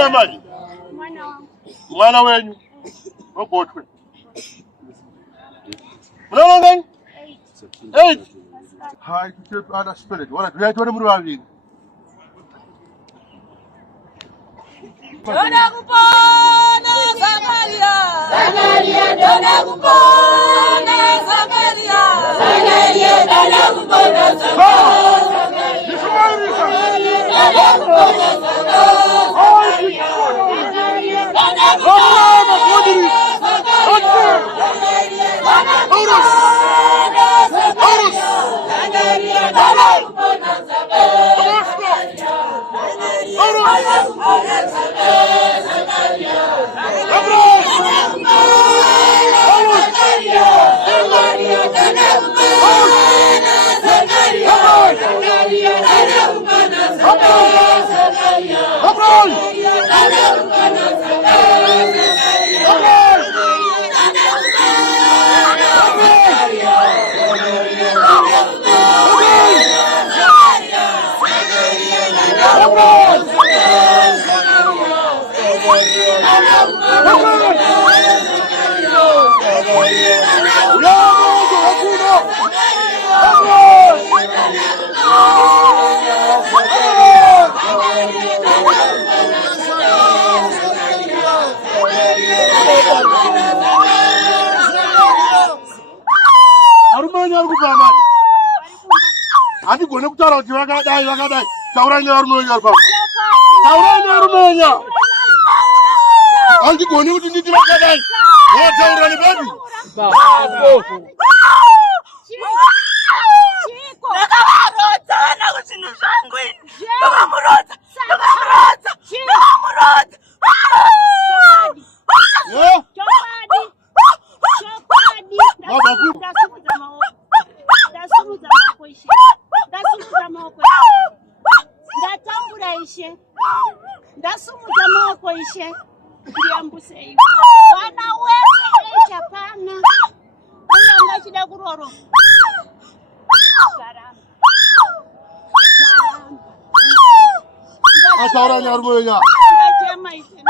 ya maji? Mwana wenyu. Ogotwe. Mwana ngani? 8. Hai, kutepa ana spirit. Wala tuyaitwa muri waviri. Dona kupona Zakaria. Zakaria dona kupona Zakaria. Zakaria dona kupona Zakaria. Andi gone kutara kuti vakadai. Taurani arumenya papa. Taurani arumenya. Andi gone kuti nditi vakadai. Taurani baby. Chiko. Ndakavarota vana kuti ndizvangwe. Ndakamurodza. Ndasumudza maoko ishe ndiyambusei vana wese echapana uye ngachida kuroro Asaurani arumenya. Ngachema ishe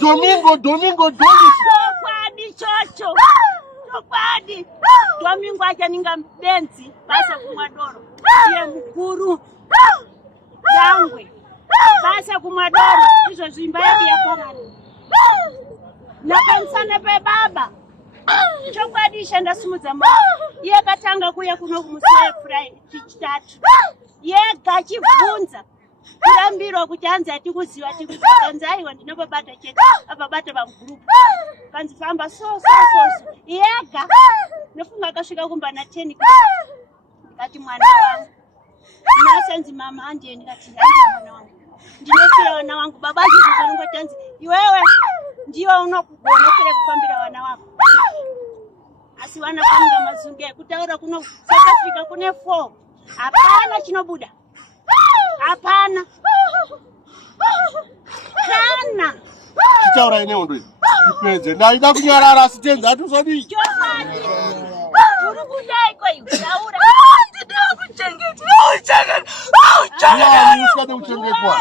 Domingo. Chokwadi chocho. Chokwadi. Domingo achaninga benzi basa kumwadoro. Iye mukuru. Dangwe. Basa kumwadoro. Izvo zvimba yake yaparara. Nakansana pe baba. Chokwadi shandasumudza mama. Iye katanga kuya kuno kumusiya Friday chichitatu. Yega achibvunza. Kurambirwa kuti hanzi atikuziva kanzaiwa ndinobabata chete ababata pagroup kanzi famba so yega nofunga akasvika kumba na 10 kati mwana wangu nasanzi mama ande ndikati mwana wangu ndinofira wana wangu baba chizongotanzi iwewe ndiwe unokugona kufambira wana wako asi wana kanga mazunge kutaura kuno South Africa kune 4 hapana chinobuda. Hapana. Kana. Chichaura ine ondwe. Ipenze. Ndaida kunyarara asitenza atuzodi. Chofani. Uri kudai kwa iwe. Taura. Ndida kuchengeta. Ya, usikade kuchengetwa.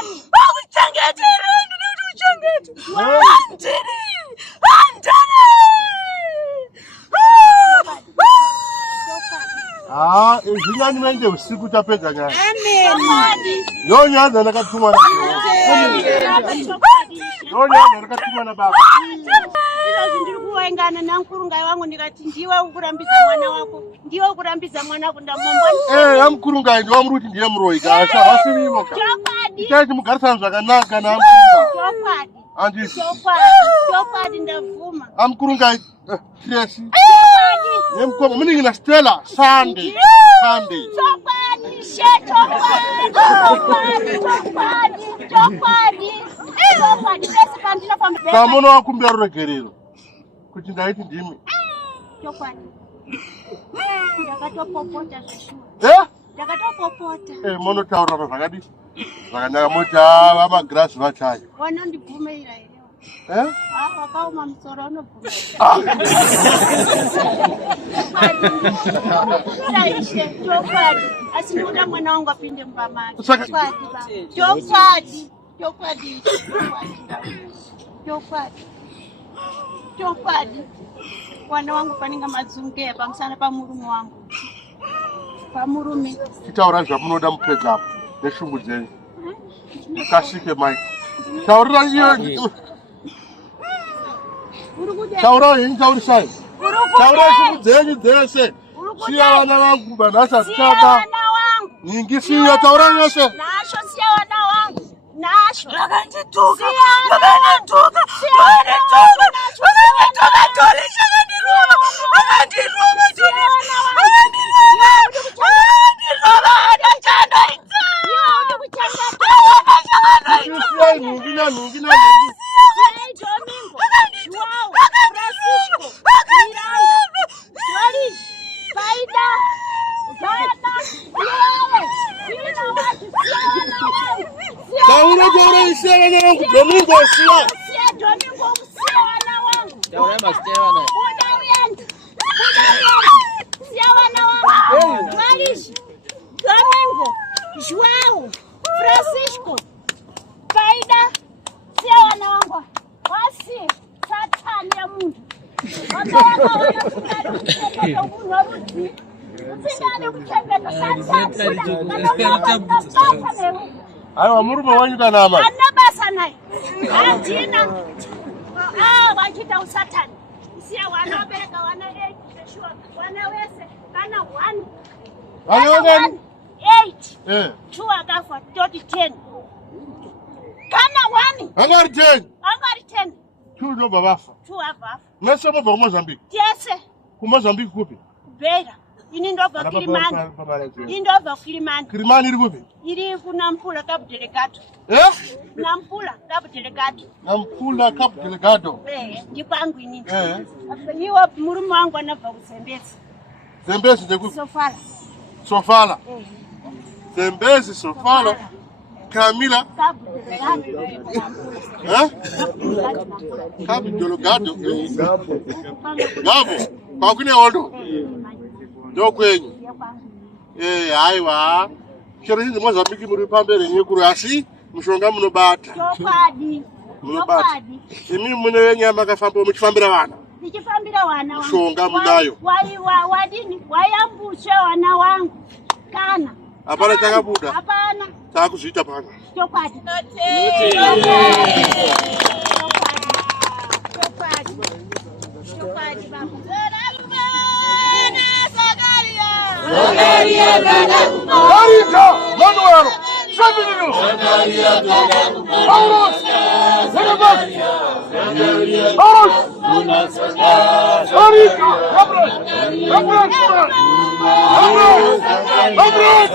Kuchengeta. Ndida kuchengeta. Zvinyani mende usiku tapedza nyaya. Amen. Yonyanza ndakatumwa na baba. Izvo ndiri kuwaingana namkurungai wangu ndikati ndiwe ukurambidza mwana wako. Ndiwe ukurambidza mwana wako ndamumbonisa. Amkurungai ndiwamuri kuti ndiye muroyi kasha vasirivo ka. Chokwadi. Chaiti mugarisana zvakanaka naamkurungai. Chokwadi. Andi. Chokwadi ndavuma. Amkurungai. Yes. Nemkoma muni na Stella Sunday. Chokwadi, chokwadi. Pesa pandina pambe. Kamono wakumbia ruregerero. Kuti ndaiti ndimi. Chokwadi. Ndakatopopota zveshura. Ndakatopopota. Mono taura zvakadi. Zvakanaka mota vama grass vachayo. Wanondibvumeira here. Wakauma musoro unobvumeira. Chokwadi. Asi ndoda mwana wangu apinde mumba make. Chokwadi. Mwana wangu paninga madzunge pamusana pamurume wangu. Pamurume. Kitaura zvamunoda mupedza apo neshungu dzenyu. Kasike Mike. Taura iyo. Taura yini taurisai. Taura shungu dzenyu dzese. Siya vana vangu banasa tsaka. Ningi siya taura yose. Nasho siya wana wangu. Nasho. Vakandituka. Ayo murume wanyu kana ama. Anabasa naye. Ajina. Wachita usatani. Siya wana wabereka wana 8 Joshua. Wana wese kana 1. Wana 8. 2 akafa 10. Kana 1. Angari 10. 2 ndo babafa. 2 abafa. Nese mwa kwa Mozambique. Yese. Ku Mozambique kupi? Beira. Ini ndova Kilimani. Ini ndova Kilimani. Kilimani iri kupi? Iri kunampula Cabo Delgado. Nampula Cabo Delgado. Nampula Cabo Delgado. Ndipangu ini. Iwa murume wangu anabva kuZambezi. Zambezi ndekupi? Sofala. Zambezi Sofala. Camila. Cabo Delgado. Gabo. Kwa kune ondo. Ndo kwenyu. Aiwa. Chero hizi Mozambique muri pambere nyekuru asi mushonga munobata. Chokwadi. Munobata. Imi mune nyama kafamba muchifambira vana. Ndichifambira wana wangu. Mushonga munayo. Wadini wayambushe wana wangu. Kana. Hapana chakabuda. Hapana. Takuzviita pana. Chokwadi. Chokwadi baba. Zakaria Arita, Manuel, Sabino, Zakaria Paulos, Zakaria, Paulos, Arita, Gabriel,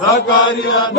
Zakaria,